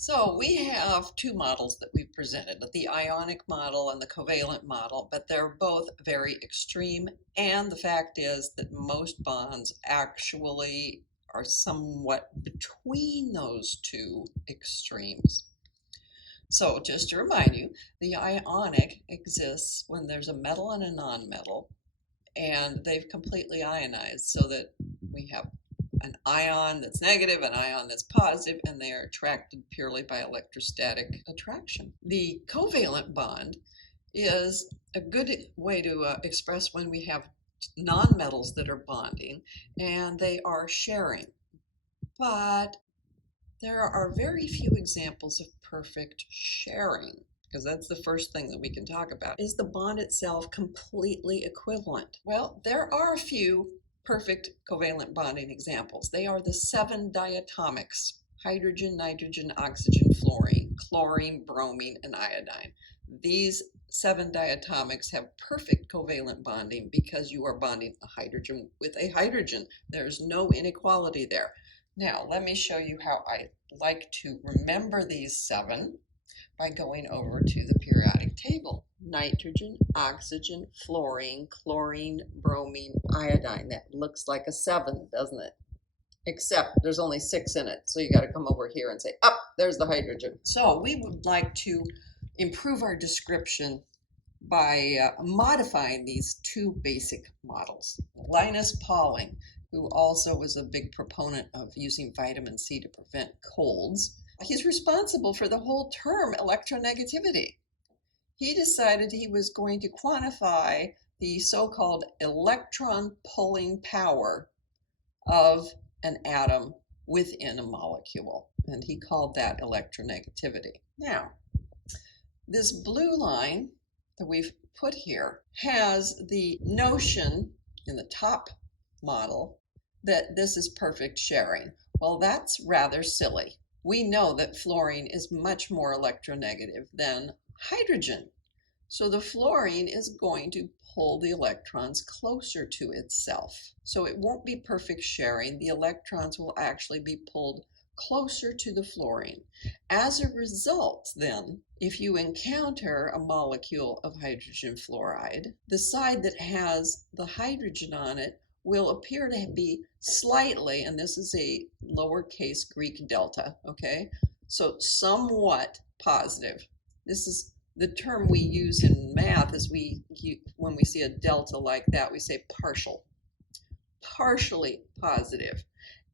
So we have two models that we've presented, the ionic model and the covalent model, but they're both very extreme. And the fact is that most bonds actually are somewhat between those two extremes. So just to remind you, the ionic exists when there's a metal and a nonmetal, and they've completely ionized so that we have an ion that's negative, an ion that's positive, and they are attracted purely by electrostatic attraction. The covalent bond is a good way to express when we have nonmetals that are bonding and they are sharing. But there are very few examples of perfect sharing, because that's the first thing that we can talk about. Is the bond itself completely equivalent? Well, there are a few perfect covalent bonding examples. They are the 7 diatomics: hydrogen, nitrogen, oxygen, fluorine, chlorine, bromine, and iodine. These 7 diatomics have perfect covalent bonding because you are bonding a hydrogen with a hydrogen. There's no inequality there. Now, let me show you how I like to remember these 7 by going over to the periodic table. Nitrogen, oxygen, fluorine, chlorine, bromine, iodine. That looks like a 7, doesn't it? Except there's only 6 in it. So you got to come over here and say, there's the hydrogen. So we would like to improve our description by modifying these 2 basic models. Linus Pauling, who also was a big proponent of using vitamin C to prevent colds, he's responsible for the whole term electronegativity. He decided he was going to quantify the so-called electron pulling power of an atom within a molecule, and he called that electronegativity. Now, this blue line that we've put here has the notion in the top model that this is perfect sharing. Well, that's rather silly. We know that fluorine is much more electronegative than hydrogen. So the fluorine is going to pull the electrons closer to itself. So it won't be perfect sharing. The electrons will actually be pulled closer to the fluorine. As a result, then, if you encounter a molecule of hydrogen fluoride, the side that has the hydrogen on it will appear to be slightly, and this is a lowercase Greek delta, okay? So somewhat positive. This is the term we use in math is when we see a delta like that, we say partially positive.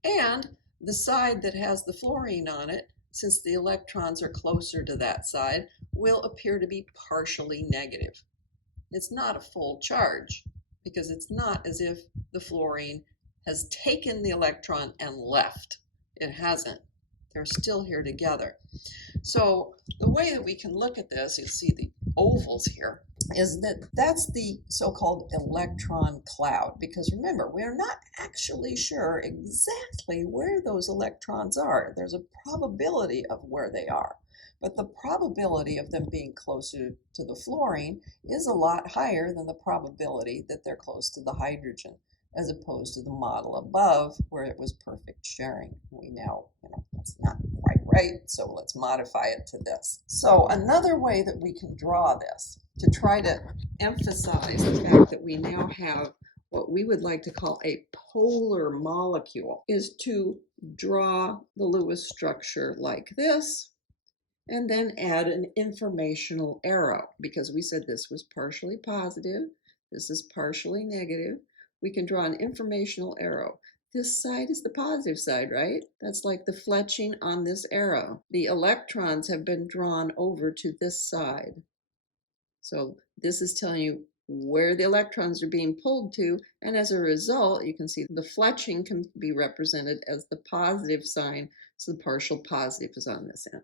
And the side that has the fluorine on it, since the electrons are closer to that side, will appear to be partially negative. It's not a full charge, because it's not as if the fluorine has taken the electron and left. It hasn't. They're still here together. So the way that we can look at this, you see the ovals here, is that that's the so-called electron cloud. Because remember, we're not actually sure exactly where those electrons are. There's a probability of where they are. But the probability of them being closer to the fluorine is a lot higher than the probability that they're close to the hydrogen, as opposed to the model above where it was perfect sharing. We know, that's not quite right, so let's modify it to this. So another way that we can draw this to try to emphasize the fact that we now have what we would like to call a polar molecule is to draw the Lewis structure like this, and then add an informational arrow, because we said this was partially positive, this is partially negative. We can draw an informational arrow. This side is the positive side, right? That's like the fletching on this arrow. The electrons have been drawn over to this side. So this is telling you where the electrons are being pulled to, and as a result, you can see the fletching can be represented as the positive sign, so the partial positive is on this end.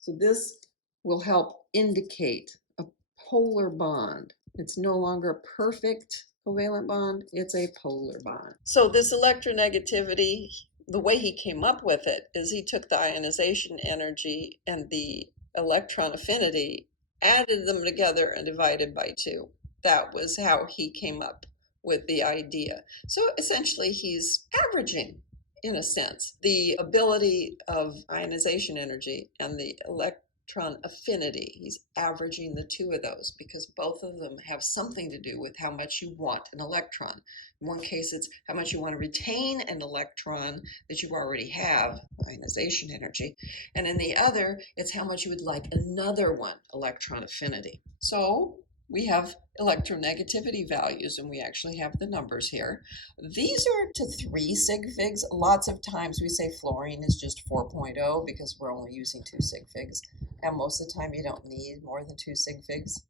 So this will help indicate a polar bond. It's no longer a perfect covalent bond, it's a polar bond. So this electronegativity, the way he came up with it is he took the ionization energy and the electron affinity, added them together, and divided by 2. That was how he came up with the idea. So essentially he's averaging. in a sense. The ability of ionization energy and the electron affinity, he's averaging the two of those because both of them have something to do with how much you want an electron. In one case, it's how much you want to retain an electron that you already have, ionization energy, and in the other, it's how much you would like another one, electron affinity. So we have electronegativity values, and we actually have the numbers here. These are to 3 sig figs. Lots of times we say fluorine is just 4.0 because we're only using 2 sig figs. And most of the time you don't need more than 2 sig figs.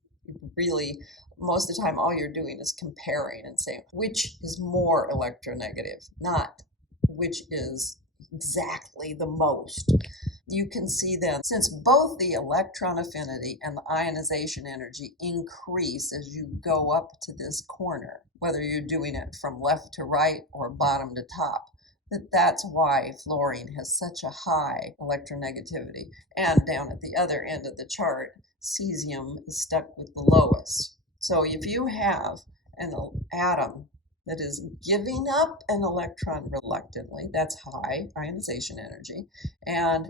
Really, most of the time all you're doing is comparing and saying which is more electronegative, not which is exactly the most. You can see then, since both the electron affinity and the ionization energy increase as you go up to this corner, whether you're doing it from left to right or bottom to top, that's why fluorine has such a high electronegativity. And down at the other end of the chart, cesium is stuck with the lowest. So if you have an atom that is giving up an electron reluctantly, that's high ionization energy, and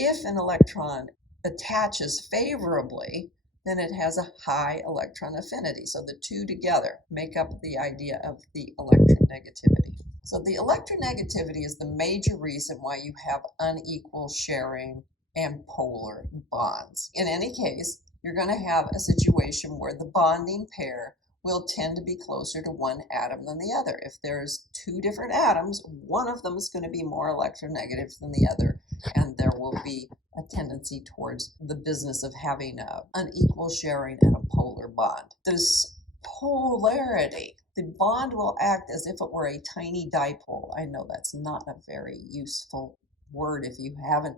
if an electron attaches favorably, then it has a high electron affinity. So the two together make up the idea of the electronegativity. So the electronegativity is the major reason why you have unequal sharing and polar bonds. In any case, you're going to have a situation where the bonding pair will tend to be closer to one atom than the other. If there's 2 different atoms, one of them is going to be more electronegative than the other, and there will be a tendency towards the business of having an unequal sharing and a polar bond. This polarity, the bond will act as if it were a tiny dipole. I know that's not a very useful word if you haven't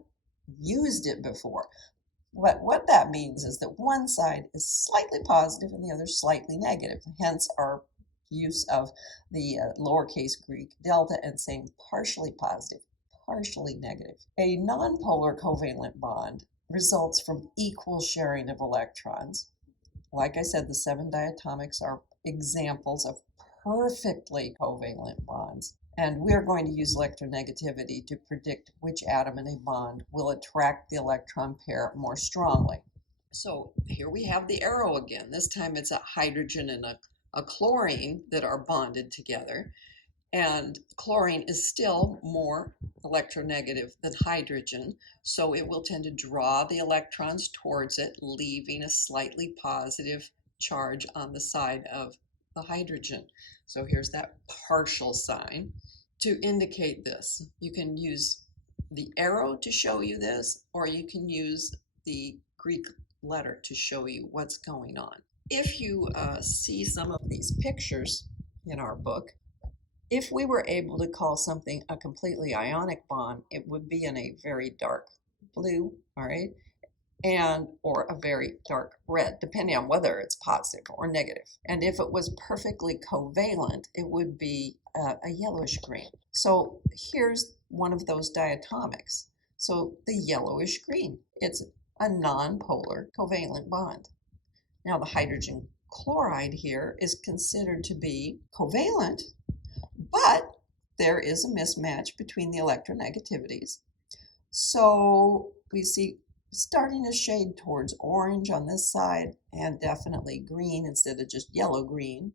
used it before. What that means is that one side is slightly positive and the other slightly negative, hence our use of the lowercase Greek delta and saying partially positive, partially negative. A nonpolar covalent bond results from equal sharing of electrons. Like I said, the 7 diatomics are examples of perfectly covalent bonds. And we're going to use electronegativity to predict which atom in a bond will attract the electron pair more strongly. So here we have the arrow again. This time it's a hydrogen and a chlorine that are bonded together. And chlorine is still more electronegative than hydrogen, so it will tend to draw the electrons towards it, leaving a slightly positive charge on the side of the hydrogen. So here's that partial sign to indicate this. You can use the arrow to show you this, or you can use the Greek letter to show you what's going on. If you see some of these pictures in our book, if we were able to call something a completely ionic bond, it would be in a very dark blue, all right, and or a very dark red, depending on whether it's positive or negative. And if it was perfectly covalent, it would be a yellowish green. So here's one of those diatomics. So the yellowish green, it's a nonpolar covalent bond. Now the hydrogen chloride here is considered to be covalent, but there is a mismatch between the electronegativities. So we see starting to shade towards orange on this side and definitely green instead of just yellow-green.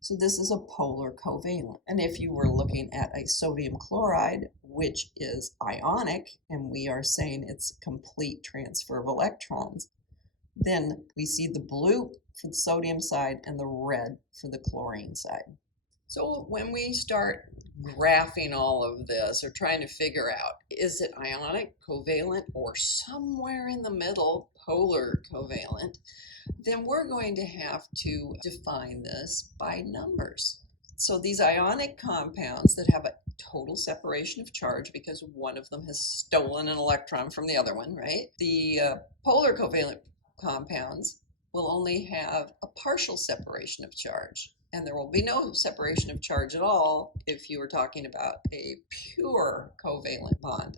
So this is a polar covalent. And if you were looking at a sodium chloride, which is ionic, and we are saying it's complete transfer of electrons, then we see the blue for the sodium side and the red for the chlorine side. So when we start graphing all of this or trying to figure out, is it ionic, covalent, or somewhere in the middle, polar covalent, then we're going to have to define this by numbers. So these ionic compounds that have a total separation of charge because one of them has stolen an electron from the other one, right? The polar covalent compounds will only have a partial separation of charge. And there will be no separation of charge at all if you were talking about a pure covalent bond.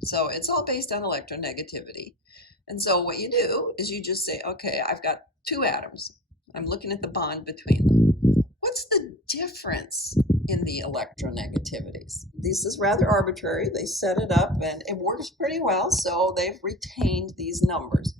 So it's all based on electronegativity. And so what you do is you just say, okay, I've got 2 atoms. I'm looking at the bond between them. What's the difference in the electronegativities. This is rather arbitrary. They set it up and it works pretty well, so they've retained these numbers.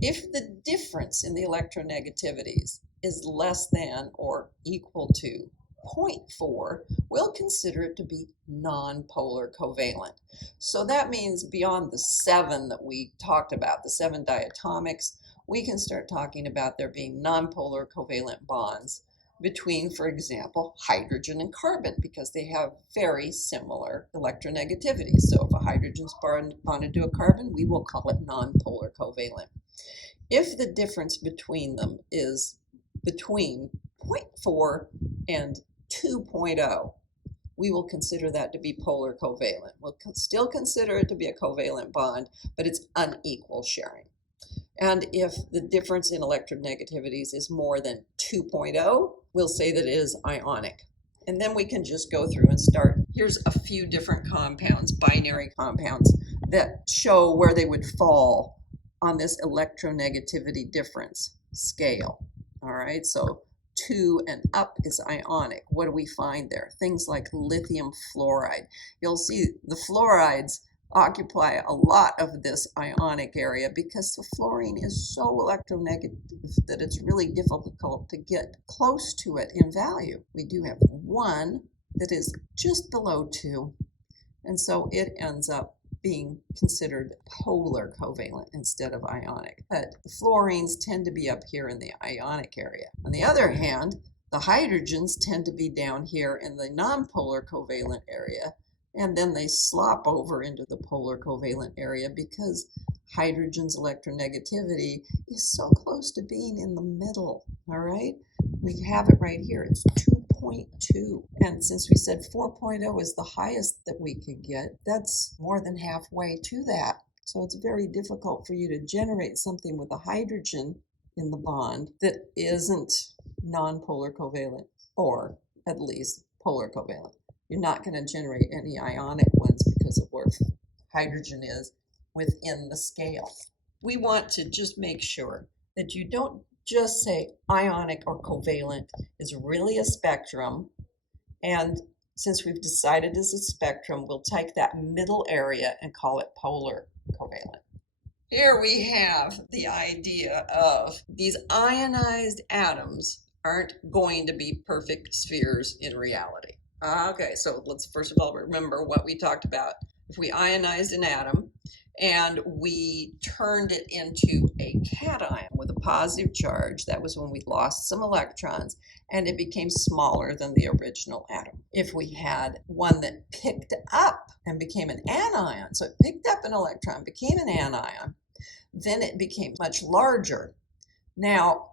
If the difference in the electronegativities is less than or equal to 0.4, we'll consider it to be nonpolar covalent. So that means beyond the 7 that we talked about, the 7 diatomics, we can start talking about there being nonpolar covalent bonds between, for example, hydrogen and carbon, because they have very similar electronegativities. So if a hydrogen's bonded to a carbon, we will call it nonpolar covalent. If the difference between them is between 0.4 and 2.0, we will consider that to be polar covalent. We'll still consider it to be a covalent bond, but it's unequal sharing. And if the difference in electronegativities is more than 2.0, we'll say that it is ionic. And then we can just go through and start. Here's a few different compounds, binary compounds, that show where they would fall on this electronegativity difference scale. All right, so 2 and up is ionic. What do we find there? Things like lithium fluoride. You'll see the fluorides occupy a lot of this ionic area because the fluorine is so electronegative that it's really difficult to get close to it in value. We do have one that is just below 2, and so it ends up being considered polar covalent instead of ionic. But the fluorines tend to be up here in the ionic area. On the other hand, the hydrogens tend to be down here in the nonpolar covalent area, and then they slop over into the polar covalent area because hydrogen's electronegativity is so close to being in the middle. All right, we have it right here. It's 2.2, and since we said 4.0 is the highest that we could get, that's more than halfway to that. So it's very difficult for you to generate something with a hydrogen in the bond that isn't nonpolar covalent, or at least polar covalent. You're not going to generate any ionic ones because of where hydrogen is within the scale. We want to just make sure that you don't just say ionic or covalent is really a spectrum, and since we've decided it's a spectrum, we'll take that middle area and call it polar covalent. Here we have the idea of these ionized atoms aren't going to be perfect spheres in reality. Okay, so let's first of all remember what we talked about. If we ionized an atom and we turned it into a cation with a positive charge, that was when we lost some electrons and it became smaller than the original atom. If we had one that picked up and became an anion, so it picked up an electron, became an anion, then it became much larger. Now,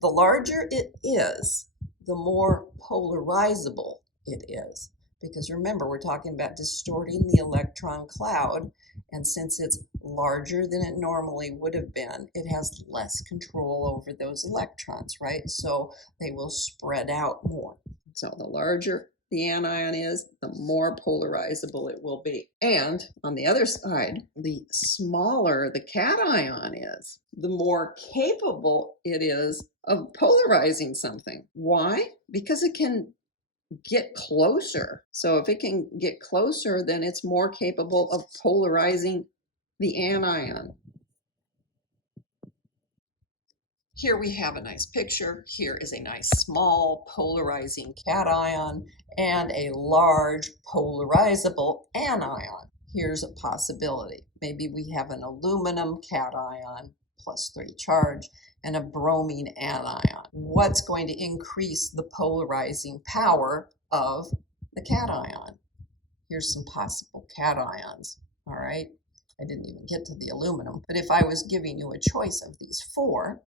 the larger it is, the more polarizable it is. Because remember, we're talking about distorting the electron cloud, and since it's larger than it normally would have been, it has less control over those electrons, right? So they will spread out more. So the larger the anion is, the more polarizable it will be. And on the other side, the smaller the cation is, the more capable it is of polarizing something. Why? Because it can get closer. So if it can get closer, then it's more capable of polarizing the anion. Here we have a nice picture. Here is a nice small polarizing cation and a large polarizable anion. Here's a possibility. Maybe we have an aluminum cation +3 charge and a bromine anion. What's going to increase the polarizing power of the cation? Here's some possible cations, all right? I didn't even get to the aluminum, but if I was giving you a choice of these 4,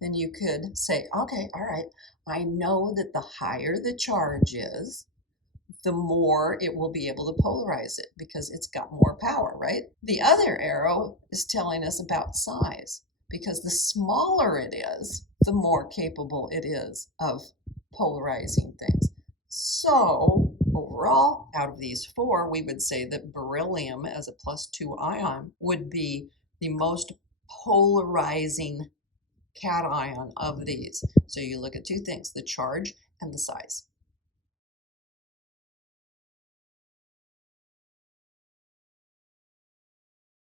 then you could say, okay, all right, I know that the higher the charge is, the more it will be able to polarize it because it's got more power, right? The other arrow is telling us about size, because the smaller it is, the more capable it is of polarizing things. So overall, out of these 4, we would say that beryllium as a +2 ion would be the most polarizing cation of these. So you look at 2 things, the charge and the size.